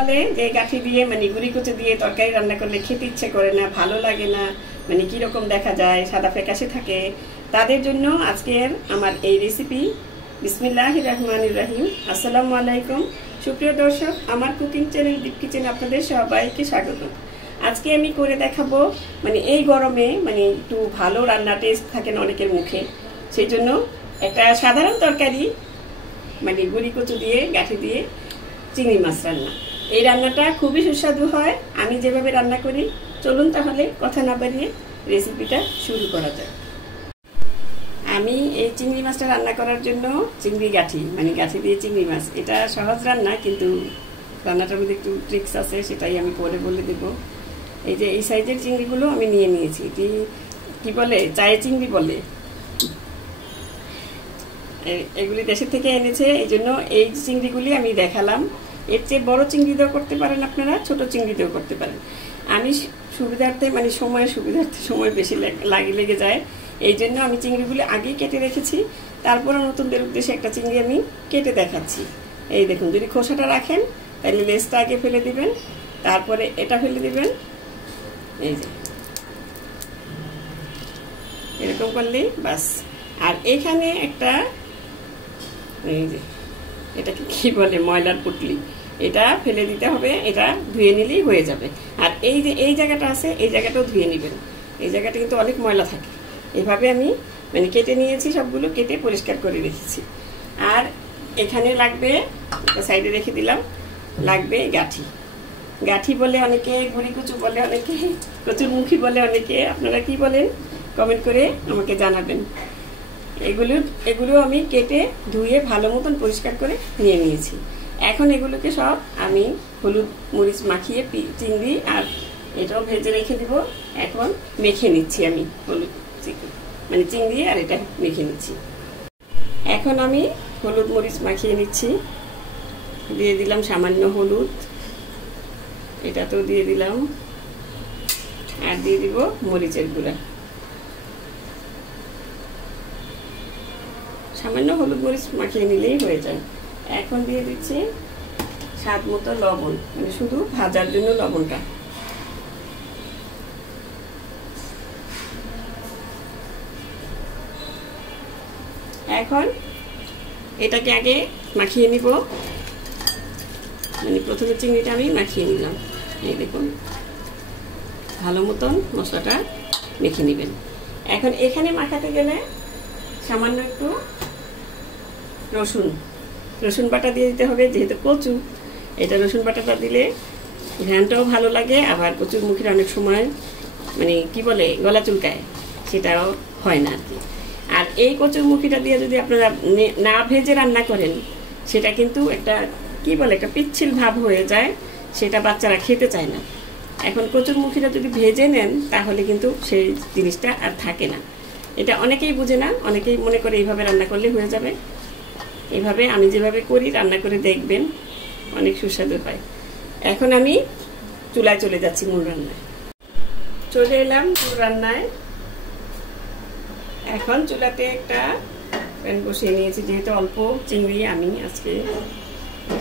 বলে যে গাঠি দিয়ে মানে গুঁড়ি কুচি দিয়ে তরকারি রান্না করলে খেতে ইচ্ছে করে না, ভালো লাগে না, মানে কীরকম দেখা যায়, সাদা ফ্যাকাশে থাকে। তাদের জন্য আজকের আমার এই রেসিপি। বিসমিল্লাহির রহমানির রহিম। আসসালামু আলাইকুম সুপ্রিয় দর্শক, আমার কুকিং চ্যানেল দীপ কিচেন আপনাদের সবাইকে স্বাগত। আজকে আমি করে দেখাবো মানে এই গরমে মানে একটু ভালো রান্না টেস্ট থাকে না অনেকের মুখে, সেই জন্য একটা সাধারণ তরকারি মানে গুঁড়ি কচু দিয়ে গাঠি দিয়ে চিংড়ি মাছ রান্না। এই রান্নাটা খুবই সুস্বাদু হয় আমি যেভাবে রান্না করি। চলুন তাহলে কথা না বাড়িয়ে রেসিপিটা শুরু করা যায়। আমি এই চিংড়ি মাছটা রান্না করার জন্য চিংড়ি গাঠি মানে গাঠি দিয়ে চিংড়ি মাছ, এটা সহজ রান্না কিন্তু রান্নাটার মধ্যে একটু ট্রিক্স আছে, সেটাই আমি পরে বলে দেব। এই যে এই সাইজের চিংড়িগুলো আমি নিয়ে নিয়েছি, এটি কি বলে চায়ে চিংড়ি বলে, এগুলি দেশের থেকে এনেছে, এই জন্য এই চিংড়িগুলি আমি দেখালাম। এর চেয়ে বড় চিংড়ি দিয়েও করতে পারেন আপনারা, ছোট চিংড়ি দিয়েও করতে পারেন। আমি সুবিধার্থে মানে সময় বেশি লেগে যায়, এই জন্য আমি চিংড়িগুলি আগেই কেটে রেখেছি। তারপরে নতুনদের উদ্দেশ্যে একটা চিংড়ি আমি কেটে দেখাচ্ছি। এই দেখুন, যদি খোসাটা রাখেন তাহলে লেজটা আগে ফেলে দিবেন, তারপরে এটা ফেলে দিবেন। এই যে এরকম করলেই বাস। আর এখানে একটা এই যে এটাকে কি বলে ময়লার পুটলি, এটা ফেলে দিতে হবে, এটা ধুয়ে নিলেই হয়ে যাবে। আর এই যে এই জায়গাটা আছে এই জায়গাটাও ধুয়ে নেবেন, এই জায়গাটা কিন্তু অনেক ময়লা থাকে। এভাবে আমি মানে কেটে নিয়েছি, সবগুলো কেটে পরিষ্কার করে রেখেছি। আর এখানে লাগবে, সাইডে রেখে দিলাম, লাগবে গাঠি। গাঠি বলে অনেকে, গুঁড়ি কচু বলে অনেকে, কচুর মুখী বলে অনেকে, আপনারা কি বলেন কমেন্ট করে আমাকে জানাবেন। এগুলো আমি কেটে ধুয়ে ভালো মতন পরিষ্কার করে নিয়ে নিয়েছি। এখন এগুলোকে সব আমি হলুদ মরিচ মাখিয়ে চিংড়ি আর এটাও ভেজে রেখে দিব। এখন মেখে নিচ্ছি আমি হলুদ মানে চিংড়ি আর এটা মেখে নিচ্ছি। এখন আমি হলুদ মরিচ মাখিয়ে নিচ্ছি, দিয়ে দিলাম সামান্য হলুদ, এটাতেও দিয়ে দিলাম, আর দিয়ে দিব মরিচের গুঁড়া, সামান্য হলুদ মরিচ মাখিয়ে নিলেই হয়ে যায়। এখন দিয়ে দিচ্ছি স্বাদ মতো লবণ, মানে শুধু ভাজার জন্য লবণটা। এখন এটাকে আগে মাখিয়ে নিব, মানে প্রথমে চিংড়িটা আমি মাখিয়ে নিলাম। এই দেখুন, ভালো মতন মশলাটা মেখে নেবেন। এখন এখানে মাখাতে গেলে সামান্য একটু রসুন বাটা দিয়ে দিতে হবে, যেহেতু কচু, এটা রসুন বাটাটা দিলে ঘ্রাণটাও ভালো লাগে, আবার কচুর মুখের অনেক সময় মানে কি বলে গলা চুলকায়, সেটাও হয় না আর কি। আর এই কচুর মুখিটা দিয়ে যদি আপনারা না ভেজে রান্না করেন, সেটা কিন্তু একটা কি বলে একটা পিচ্ছিল ভাব হয়ে যায়, সেটা বাচ্চারা খেতে চায় না। এখন কচুর মুখিটা যদি ভেজে নেন তাহলে কিন্তু সেই জিনিসটা আর থাকে না। এটা অনেকেই বুঝে না, অনেকেই মনে করে এইভাবে রান্না করলে হয়ে যাবে। এইভাবে আমি যেভাবে করি রান্না করে দেখবেন, অনেক সুস্বাদু হয়। এখন আমি চুলায় চলে যাচ্ছি, মূল রান্নায় চলে এলাম। মূল রান্নায় এখন চুলাতে একটা প্যান বসিয়ে নিয়েছি, যেহেতু অল্প চিংড়ি আমি আজকে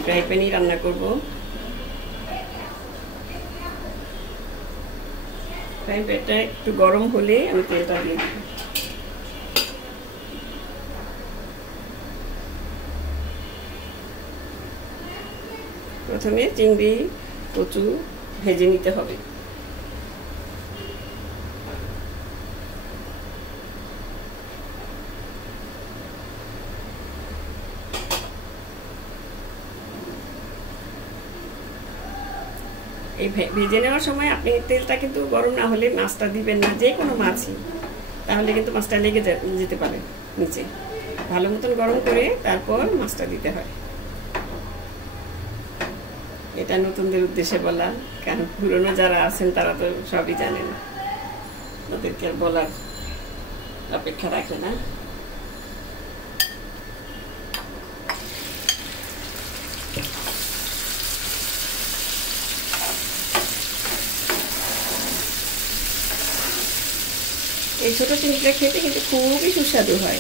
ফ্রাই প্যানেই রান্না করব। ফ্রাই প্যানটা একটু গরম হলে আমি তেলটা দিয়ে দেব। প্রথমে চিংড়ি কচু ভেজে নিতে হবে। এই ভেজে নেওয়ার সময় আপনি তেলটা কিন্তু গরম না হলে মাছটা দিবেন না, যে কোনো মাছই, তাহলে কিন্তু মাছটা লেগে যেতে পারে নিচে। ভালো মতন গরম করে তারপর মাছটা দিতে হয়। এটা নতুনদের উদ্দেশ্যে বলা, কারণ পুরনো যারা আছেন তারা তো সবই জানেন, ওদেরকে বলার অপেক্ষা রাখে না। এই ছোট চিংড়িটা খেতে কিন্তু খুবই সুস্বাদু হয়।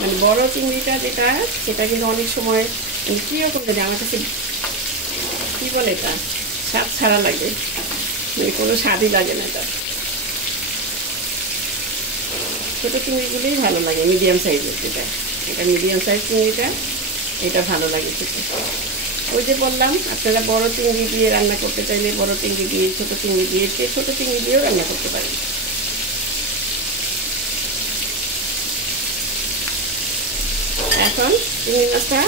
মানে বড় চিংড়িটা যেটা, সেটা কিন্তু অনেক সময় কিরকম জানি আমার কাছে কি বলে এটা, স্বাদ ছাড়া লাগে, মানে কোনো স্বাদই লাগে না এটা। ছোটো চিংড়িগুলোই ভালো লাগে, মিডিয়াম সাইজের যেটা, এটা মিডিয়াম সাইজ চিংড়িটা, এটা ভালো লাগে খেতে। ওই যে বললাম আপনারা বড় চিংড়ি দিয়ে রান্না করতে চাইলে বড় চিংড়ি দিয়ে, ছোটো চিংড়ি দিয়ে, ছোটো চিংড়ি দিয়েও রান্না করতে পারেন। এখন চিংড়ি মাছটা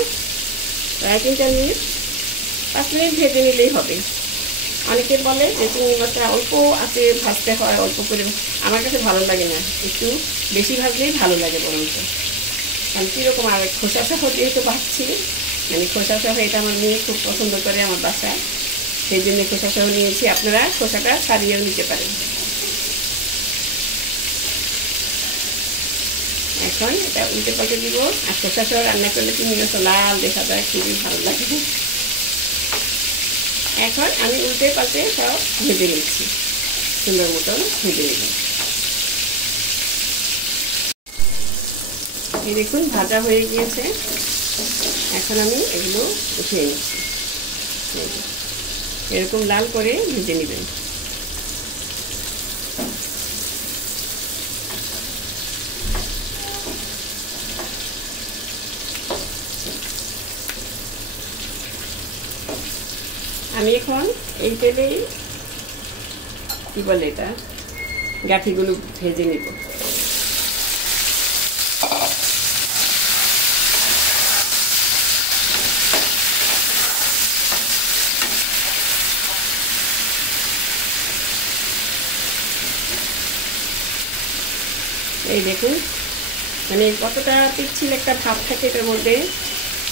প্রায় 3-4 মিনিট 5 মিনিট ভেজে নিলেই হবে। অনেকে বলে যে চিংড়ি মাছটা অল্প আঁচে ভাজতে হয়, অল্প করে। আমার কাছে ভালো লাগে না, একটু বেশি ভাজলেই ভালো লাগে বরঞ্চ। কারণ কীরকম, আর খোসা সহ যেহেতু ভাজছি, মানে খোসা সহ এটা আমার মেয়ে খুব পছন্দ করে আমার বাসায়, সেই জন্য খোসা সহ নিয়েছি। আপনারা খোসাটা ছাড়িয়েও নিতে পারেন। এখন এটা উল্টে পাল্টে দিব। আর খোসা সহ রান্না করলে চিংড়ি মাছ লাল দেখা যায়, খুবই ভালো লাগে। এখন আমি উল্টে পাল্টে সব ভেজে নিচ্ছি, সুন্দর মতন ভেজে নেব। এই দেখুন ভাজা হয়ে গিয়েছে। এখন আমি এগুলো উঠিয়ে নিচ্ছি। এরকম লাল করে ভেজে নেবেন। আমি এখন এই তেলেই কি বলে এটা, গাঠিগুলো ভেজে নিব। এই দেখুন, মানে কতটা পিচ্ছিল একটা ভাব থাকে এটার মধ্যে,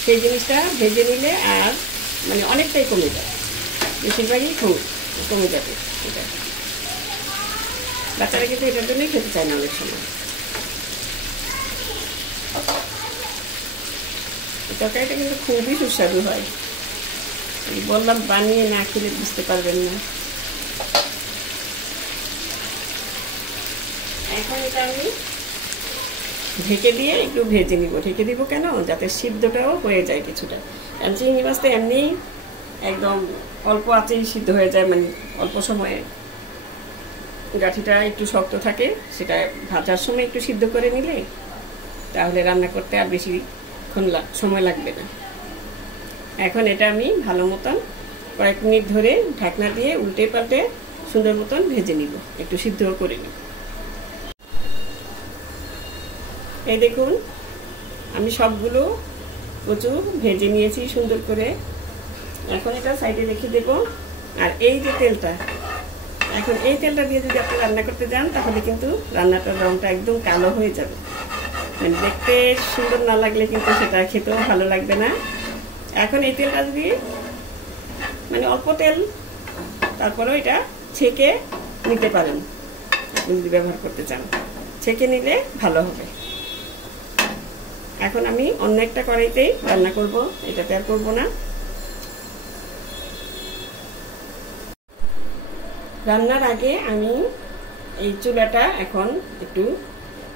সেই জিনিসটা ভেজে নিলে আর মানে অনেকটাই কমে যায়, বেশিরভাগই কমে যাবে এটা। বাচ্চারা কিন্তু এটার জন্যই খেতে চায় না অনেক সময়। তরকারিটা কিন্তু খুবই সুস্বাদু হয়, বললাম বানিয়ে না খেলে বুঝতে পারবেন না। এখন এটা আমি ঢেকে দিয়ে একটু ভেজে নিব। ঢেকে দিব কেন, যাতে সিদ্ধটাও হয়ে যায় কিছুটা। কারণ চিংড়ি মাছটা এমনি একদম অল্প আঁচেই সিদ্ধ হয়ে যায়, মানে অল্প সময়ে। গাঠিটা একটু শক্ত থাকে, সেটা ভাজার সময় একটু সিদ্ধ করে নিলে তাহলে রান্না করতে আর বেশিক্ষণ সময় লাগবে না। এখন এটা আমি ভালো মতন কয়েক মিনিট ধরে ঢাকনা দিয়ে উল্টে পাল্টে সুন্দর মতন ভেজে নিব, একটু সিদ্ধ করে নিব। এই দেখুন আমি সবগুলো কচু ভেজে নিয়েছি সুন্দর করে। এখন এটা সাইডে রেখে দেব। আর এই যে তেলটা, এখন এই তেলটা দিয়ে যদি আপনি রান্না করতে যান তাহলে কিন্তু রান্নাটার রঙটা একদম কালো হয়ে যাবে, মানে দেখতে সুন্দর না লাগলে কিন্তু সেটা খেতেও ভালো লাগবে না। এখন এই তেলটা যদি, মানে অল্প তেল, তারপরেও এটা ছেঁকে নিতে পারেন আপনি যদি ব্যবহার করতে চান, ছেঁকে নিলে ভালো হবে। এখন আমি অন্য একটা কড়াইতেই রান্না করব, এটাতে আর করবো না। রান্নার আগে আমি এই চুলাটা এখন একটু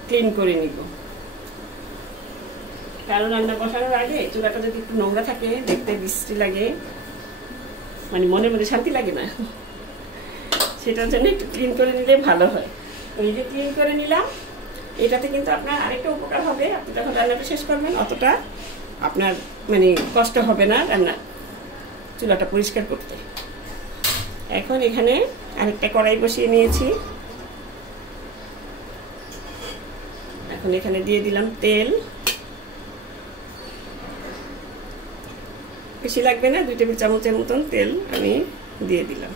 ক্লিন করে নিব, কারণ রান্না বসানোর আগে চুলাটা যদি একটু নোংরা থাকে দেখতে বিশ্রী লাগে, মানে মনের মধ্যে শান্তি লাগে না। সেটার জন্য একটু ক্লিন করে নিলে ভালো হয়। এই যে ক্লিন করে নিলাম, এটাতে কিন্তু আপনার আরেকটা উপকার হবে। আপনি যখন রান্নাটা শেষ করবেন অতটা আপনার মানে কষ্ট হবে না রান্না চুলাটা পরিষ্কার করতে। এখন এখানে আরেকটা কড়াই বসিয়ে নিয়েছি। এখন এখানে দিয়ে দিলাম তেল, বেশি লাগবে না, 2 টেবিল চামচের মতন তেল আমি দিয়ে দিলাম।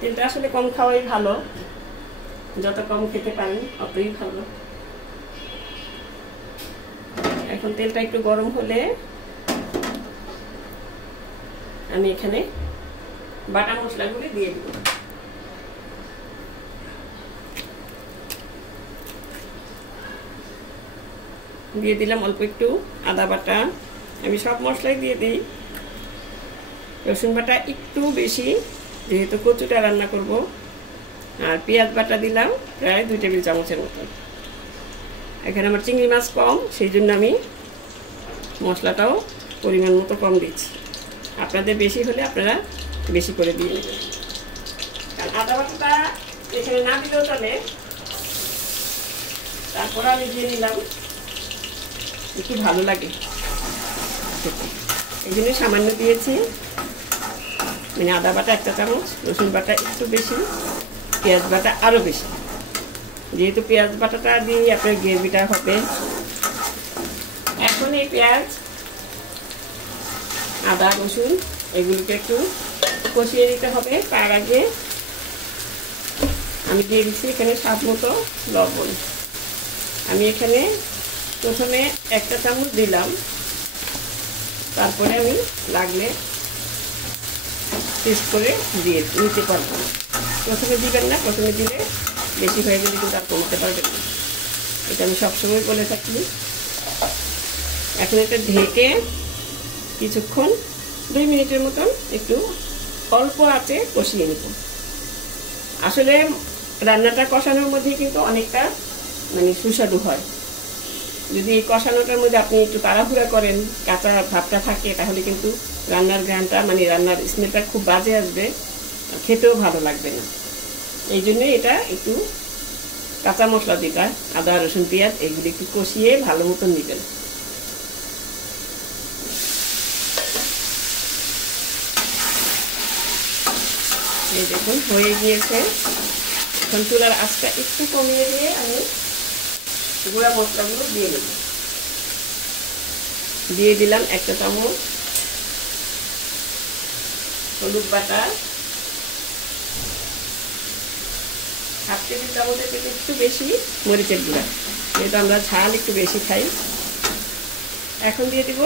তেলটা আসলে কম খাওয়াই ভালো, যত কম খেতে পারেন অতই ভালো। এখন তেলটা একটু গরম হলে আমি এখানে বাটা মশলাগুলি দিয়ে দিব। দিয়ে দিলাম অল্প একটু আদা বাটা, আমি সব মশলাই দিয়ে দিই। রসুন বাটা একটু বেশি, যেহেতু কচুটা রান্না করব। আর পেঁয়াজ বাটা দিলাম প্রায় 2 টেবিল চামচের মতো। এখানে আমার চিংড়ি মাছ কম, সেই জন্য আমি মশলাটাও পরিমাণ মতো কম দিচ্ছি। আপনাদের বেশি হলে আপনারা বেশি করে দিয়ে নেবেন। কারণ আদা বাটাটা এখানে না দিলেও চলে, তারপর আমি দিয়ে নিলাম, একটু ভালো লাগে এই জন্য সামান্য দিয়েছি। মানে আদা বাটা 1 চামচ, রসুন বাটা একটু বেশি, পেঁয়াজ বাটা আরও বেশি, যেহেতু পেঁয়াজ বাটাটা দিয়ে আপনার গ্রেভিটা হবে। এখন এই পেঁয়াজ, আদা, রসুন এগুলোকে একটু কষিয়ে নিতে হবে। তার আগে আমি দিয়ে দিচ্ছি এখানে স্বাদ মতো লবণ। আমি এখানে প্রথমে 1 চামচ দিলাম, তারপরে আমি লাগলে টেস্ট করে দিয়ে নিতে পারবো। প্রথমে দিবেন না, প্রথমে দিলে বেশি হয়ে গেলে কিন্তু আর কমতে পারবেন না, এটা আমি সবসময় বলে থাকি। এখন এটা ঢেকে কিছুক্ষণ 2 মিনিটের মতন একটু অল্প আঁচে কষিয়ে নিব। আসলে রান্নাটা কষানোর মধ্যে কিন্তু অনেকটা মানে সুস্বাদু হয়। যদি এই কষানোটার মধ্যে আপনি একটু তাড়াহুড়া করেন, কাঁচা ভাবটা থাকে, তাহলে কিন্তু রান্নার ঘ্রাণটা মানে রান্নার স্মেলটা খুব বাজে আসবে, খেতেও ভালো লাগবে না। এই জন্য এটা একটু কাঁচা মশলা যেটা আদা, রসুন, পেঁয়াজ এগুলি একটু কষিয়ে ভালো মতন নেবেন। এই দেখুন হয়ে গিয়েছে। এখন চুলার আঁচটা একটু কমিয়ে দিয়ে আমি গুঁড়া মশলাগুলো দিয়ে দেব। দিয়ে দিলাম 1 চামচ হলুদ বাটা, 1/2 টেবিল চামচের থেকে একটু বেশি মরিচের গুঁড়া, যেহেতু আমরা ঝাল একটু বেশি খাই। এখন দিয়ে দিব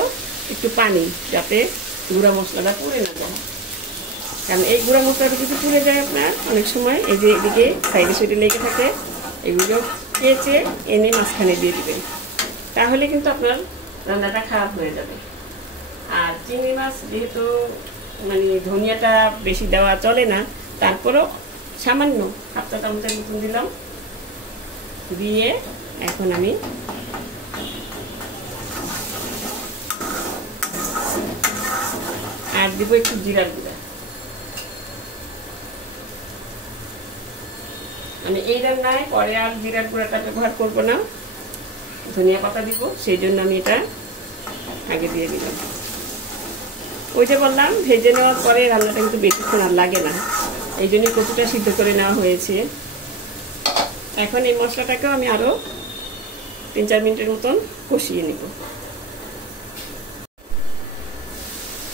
একটু পানি, যাতে গুঁড়া মশলাটা পুড়ে না যায়। কারণ এই গুঁড়া মশলাটা যদি পুড়ে যায় আপনার অনেক সময়, এই যে এদিকে সাইডে সাইডে লেগে থাকে, এগুলো কেচে এনে মাঝখানে দিয়ে দিবেন, তাহলে কিন্তু আপনার রান্নাটা খারাপ হয়ে যাবে। আর চিংড়ি মাছ যেহেতু মানে ধনিয়াটা বেশি দেওয়া চলে না, তারপরেও সামান্য 1/2 চা চামচের মতন দিলাম। দিয়ে এখন আমি আর দিব একটু জিরার গুঁড়া। আমি এই রান্নায় পরে আর জিরার গুঁড়াটা ব্যবহার করব না, ধনিয়া পাতা দিব, সেই জন্য আমি এটা আগে দিয়ে দিলাম। ওই যে বললাম ভেজে নেওয়ার পরে রান্নাটা কিন্তু বেশিক্ষণ আর লাগে না, এই জন্যই কচুটা সিদ্ধ করে নেওয়া হয়েছে। এখন এই মশলাটাকেও আমি আরও 3-4 মিনিটের মতন কষিয়ে নিব।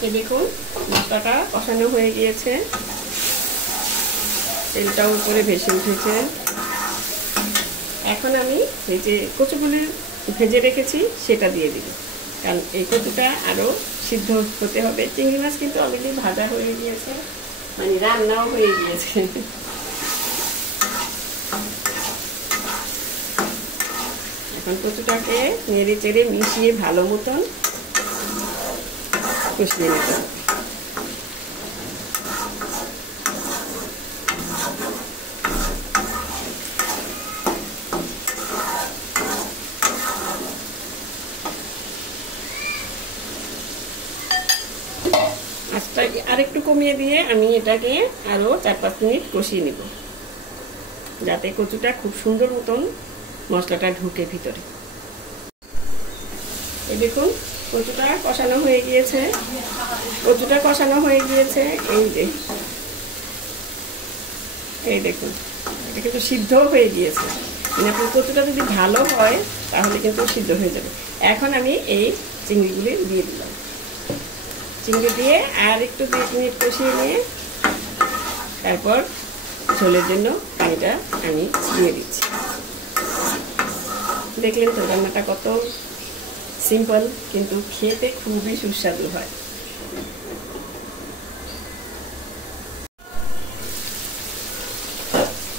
এই দেখুন মশলাটা কষানো হয়ে গিয়েছে, তেলটাও উপরে ভেসে উঠেছে। এখন আমি এই যে কচুগুলি ভেজে রেখেছি সেটা দিয়ে দিব, কারণ এই কচুটা আরও সিদ্ধ হতে হবে। চিংড়ি মাছ কিন্তু অলরেডি ভাজা হয়ে গিয়েছে, মানে রান্নাও হয়ে গিয়েছে। এখন কচুটাকে নেড়ে চেড়ে মিশিয়ে ভালো মতন কষিয়ে নিতে হবে। আঁচটা আরেকটু কমিয়ে দিয়ে আমি এটাকে আরও 4-5 মিনিট কষিয়ে নিব, যাতে কচুটা খুব সুন্দর মতন মশলাটা ঢুকে ভিতরে। এই দেখুন কচুটা কষানো হয়ে গিয়েছে, কচুটা কষানো হয়ে গিয়েছে। এই দেখুন এটা কিন্তু সিদ্ধ হয়ে গিয়েছে, মানে আপনার কচুটা যদি ভালো হয় তাহলে কিন্তু সিদ্ধ হয়ে যাবে। এখন আমি এই চিংড়িগুলি দিয়ে দিলাম, চিংড়ি দিয়ে আর একটু 2 মিনিট কষিয়ে নিয়ে তারপর ঝোলের জন্য পানিটা আমি দিয়ে দিচ্ছি। দেখলেন তো রান্নাটা কত সিম্পল, কিন্তু খেতে খুবই সুস্বাদু হয়।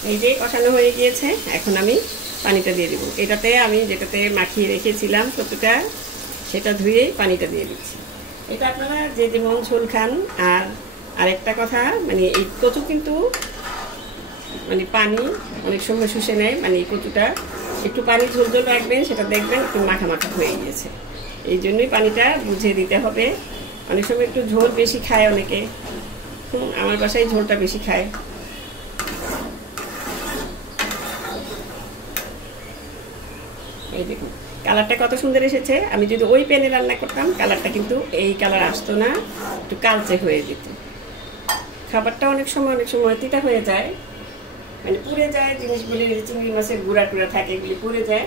এই যে কষানো হয়ে গিয়েছে, এখন আমি পানিটা দিয়ে দিব। এটাতে আমি যেটাতে মাখিয়ে রেখেছিলাম কচুটা, সেটা ধুয়েই পানিটা দিয়ে দিচ্ছি। এটা আপনারা যে যেমন ঝোল খান। আর আরেকটা কথা, মানে এই কচু কিন্তু মানে পানি অনেক সময় শুষে নেয়, মানে এই কচুটা একটু পানি ঝোল ঝোল রাখবেন, সেটা দেখবেন একটু মাখা মাখা হয়ে গিয়েছে। এই জন্যই পানিটা বুঝে দিতে হবে। অনেক সময় একটু ঝোল বেশি খায় অনেকে, আমার বাসায় ঝোলটা বেশি খায়। এই দেখুন কালারটা কত সুন্দর এসেছে। আমি যদি ওই প্যানে রান্না করতাম কালারটা কিন্তু এই কালার আসতো না, একটু কালচে হয়ে যেত। খাবারটা অনেক সময় তিতা হয়ে যায়, মানে পুড়ে যায় জিনিসগুলি, চিংড়ি মাছের গুঁড়া টুড়া থাকে এগুলি পুড়ে যায়,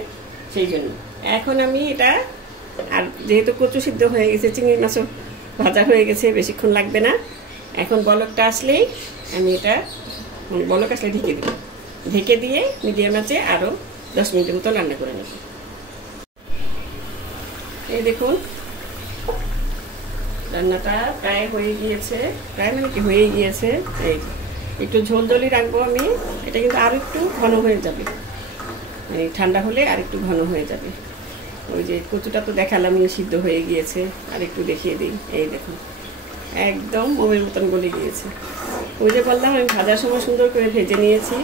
সেই জন্য। এখন আমি এটা, আর যেহেতু কচু সিদ্ধ হয়ে গেছে, চিংড়ি মাছও ভাজা হয়ে গেছে, বেশিক্ষণ লাগবে না। এখন বলকটা আসলেই আমি এটা, বলক আসলে ঢেকে দেব, ঢেকে দিয়ে মিডিয়াম আঁচে আরও 10 মিনিটের মতো রান্না করে নেব। এই দেখুন রান্নাটা প্রায় হয়ে গিয়েছে, প্রায় মানে কি হয়ে গিয়েছে। এই একটু ঝোল ঝোলই রাখবো আমি, এটা কিন্তু আর একটু ঘন হয়ে যাবে, মানে ঠান্ডা হলে আর একটু ঘন হয়ে যাবে। ওই যে কচুটা তো দেখালাম সিদ্ধ হয়ে গিয়েছে, আর একটু দেখিয়ে দিই। এই দেখুন একদম মোমের মতন গলে গিয়েছে। ওই যে বললাম আমি ভাজার সময় সুন্দর করে ভেজে নিয়েছি।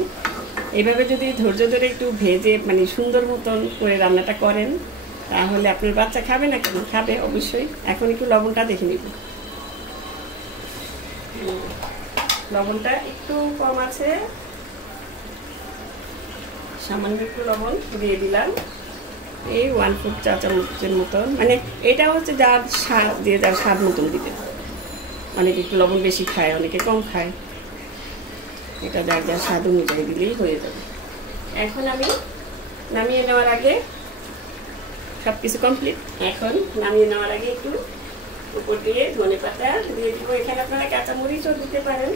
এইভাবে যদি ধৈর্য ধরে একটু ভেজে মানে সুন্দর মতন করে রান্নাটা করেন, তাহলে আপনার বাচ্চা খাবে না কেন, খাবে অবশ্যই। এখন একটু লবণটা দেখে নিব, লবণটা একটু কম আছে, সামান্য একটু লবণ দিয়ে দিলাম, এই 1/4 চা চামচের মতন। মানে এটা হচ্ছে যার স্বাদ, দিয়ে যার স্বাদ মতন দিতে। অনেকে একটু লবণ বেশি খায়, অনেকে কম খায়, এটা যার যার স্বাদ অনুযায়ী দিলেই হয়ে যাবে। এখন আমি নামিয়ে নেওয়ার আগে, সব কিছু কমপ্লিট, এখন নামিয়ে নেওয়ার আগে একটু উপর দিয়ে ধনেপাতা দিয়ে দিব। এখানে আপনারা কাঁচামরিচও দিতে পারেন,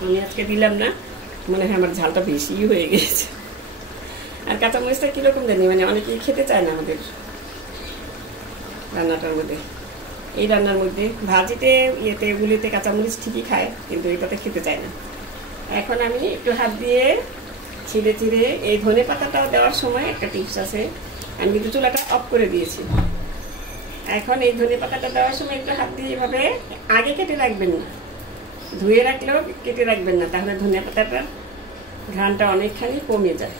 আমি আজকে দিলাম না, মনে হয় আমার ঝালটা বেশি হয়ে গেছে। আর কাঁচামরিচটা কীরকম জানি, মানে অনেকেই খেতে চায় না আমাদের রান্নাটার মধ্যে। এই রান্নার মধ্যে ভাজিতে ইয়েতে এগুলিতে কাঁচামরিচ ঠিকই খায়, কিন্তু এটাতে খেতে চায় না। এখন আমি একটু হাত দিয়ে ছিঁড়ে ছিঁড়ে, এই ধনে পাতাটা দেওয়ার সময় একটা টিপস আছে, আমি কিন্তু চুলাটা অফ করে দিয়েছি। এখন এই ধনে পাতাটা দেওয়ার সময় একটু হাত দিয়ে এভাবে, আগে কেটে রাখবেন না, ধুয়ে রাখলেও কেটে রাখবেন না, তাহলে ধনে পাতাটার ঘ্রাণটা অনেকখানি কমে যায়।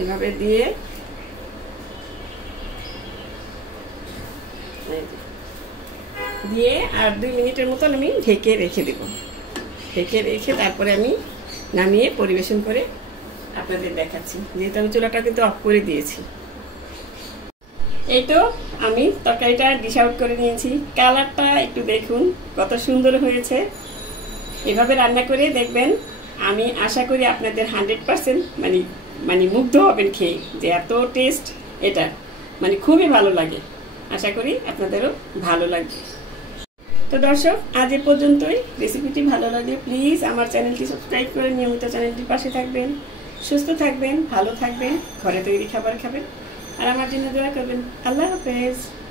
এভাবে দিয়ে আর 2 মিনিটের মতন আমি ঢেকে রেখে দেব। ঢেকে রেখে তারপরে আমি নামিয়ে পরিবেশন করে আপনাদের দেখাচ্ছি, যেহেতু আমি চুলাটা কিন্তু অফ করে দিয়েছি। এই তো আমি তরকারিটা ডিশ আউট করে নিয়েছি। কালারটা একটু দেখুন কত সুন্দর হয়েছে। এভাবে রান্না করে দেখবেন, আমি আশা করি আপনাদের 100% মানে মুগ্ধ হবেন খেয়ে, যে এত টেস্ট এটা, মানে খুবই ভালো লাগে। আশা করি আপনাদেরও ভালো লাগবে। তো দর্শক, আজ এ পর্যন্তই। রেসিপিটি ভালো লাগলে প্লিজ আমার চ্যানেলটি সাবস্ক্রাইব করে নিয়মিত চ্যানেলটির পাশে থাকবেন। সুস্থ থাকবেন, ভালো থাকবেন, ঘরে তৈরি খাবার খাবেন, আর আমার জন্য দোয়া করবেন। আল্লাহ হাফেজ।